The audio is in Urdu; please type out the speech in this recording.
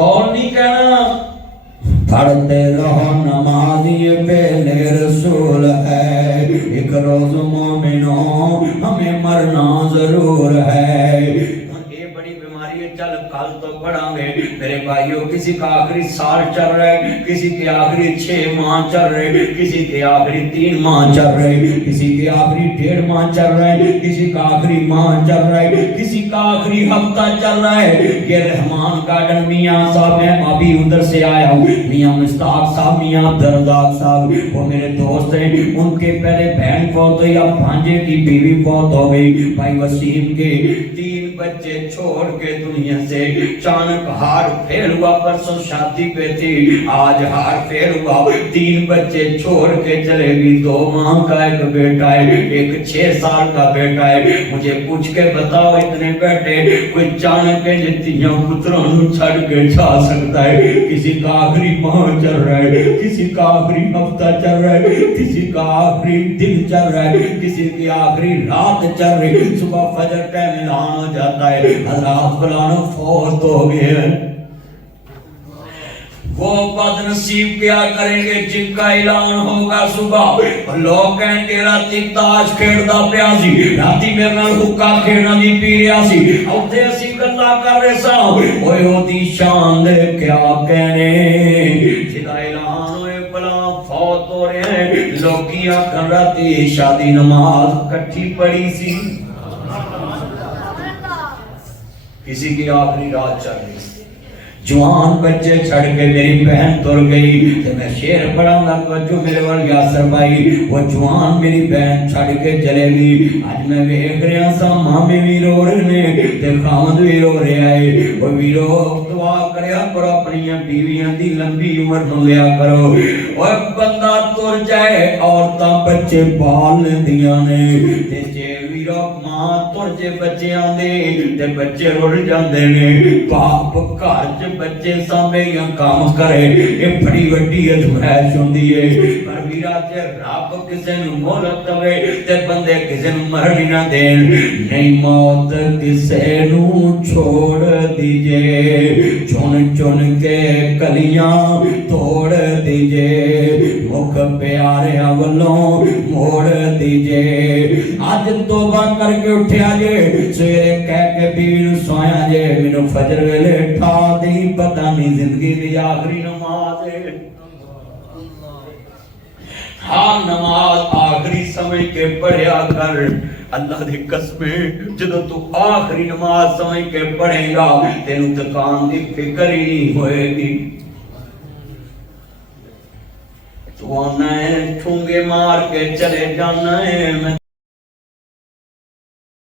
کون نہیں کہنا پڑھتے رہو نمازی پہلے رسول ہے، ایک روز مومنوں ہمیں مرنا ضرور ہے۔ یہ بڑی بیماری ہے، چل کل تو پڑھاں گے میرے بھائیوں۔ کسی کا آخری سال چل رہا ہے، کسی کے آخری 6 ماہ چل رہے، کسی کے آخری 3 ماہ چل رہے، کسی کے آخری 1.5 ماہ چل رہا ہے، کسی کا آخری ماہ چل رہا ہے، کسی کا آخری ہفتہ چل رہا ہے۔ یہ رحمان گارڈن میاں صاحب ہیں، میں ابھی ادھر سے آیا ہوں، میاں مشتاق صاحب، میاں عبدالرزاق صاحب، وہ میرے دوست ہیں۔ ان کے پہلے بہن فوت ہوئی، اب بھانجے کی بیوی فوت ہو گئی۔ بھائی وسیم کے 3 بچے چھوڑ کے دنیا سے چانک ہار پھیر ہوا، پرسوں شادی پہ تھی، آج ہار پھیر ہوا، 3 بچے چھوڑ کے چلے گی۔ 2 ماہ کا ایک بیٹا ہے، ایک 6 سال کا بیٹا ہے۔ مجھے پوچھ کے بتاؤ اتنے بیٹے کوئی چانک کے جتیاں پتروں نو چھڑ کے جا سکتا ہے؟ کسی کا آخری ماہ چل رہا ہے، کسی کا آخری ہفتہ چل رہا ہے، کسی کا آخری دن چل رہا ہے، کسی کی آخری رات چل رہی ہے۔ صبح فجر ٹائم اعلان ہو جاتا ہے حضرات فلانوں فوت ہو گئے ہیں۔ وہ بد نصیب کیا کریں گے جن کا اعلان ہوگا صبح؟ لوگ کہیں گے راتی تاش کھیڑدا پیا سی، راتی میرے نال حکا کھیڑنا دی پی رہا سی، اوتے اسی گلاں کر رہے ساں، اوئے اودی شان دے کیا کہنے جدا اعلان ہوئے بلا فوت ہو رہے ہیں۔ لوگیاں کر راتی شادی نماز کٹھی پڑھی سی، کسی کی آخری رات چل رہی، جوان بچے چھڑ کے میری بہن تر گئی۔ تو میں شعر پڑھاں گا توجہ میرے وال یاسر بھائی، وہ جوان میری بہن چھڑ کے چلے گی۔ آج میں ویکھ رہا سا مامے بھی رو رہے نے تے خامد بھی رو رہا ہے۔ وہ ویرو دعا کریا کرو اپنی بیویاں دی لمبی عمر منگیا کرو۔ اور بندہ تر جائے عورتاں بچے پال لیندیاں نے، تے جے ویرو ماں تر جے بچیاں دے تے بچے رڑ جاندے نے۔ باپ گھر چ بچے سامنے یا کام کرے، یہ بڑی وڈی ازمائش ہوندی ہے۔ پر میرا تے رب کسے نوں مہلت دے تے بندے کسے نوں مرن نہ دین۔ نہیں موت کسے نوں چھوڑ دیجے، چن چن کے کلیاں توڑ دیجے، مکھ پیاریاں ولوں موڑ دیجے۔ اج توبہ کر کے اٹھیا جے، سویرے کہہ کے بیوی نوں سویا جے مینوں فجر ویلے ٹھا دی، پتہ نہیں زندگی دی آخری نماز ہے۔ ہاں نماز آخری سمجھ کے پڑھیا کر، اللہ دی قسمیں جدو تو آخری نماز سمجھ کے پڑھے گا تینوں تکان دی فکر ہی نہیں ہوئے گی۔ تو آنا ہے ٹھونگے مار کے چلے جانا ہے۔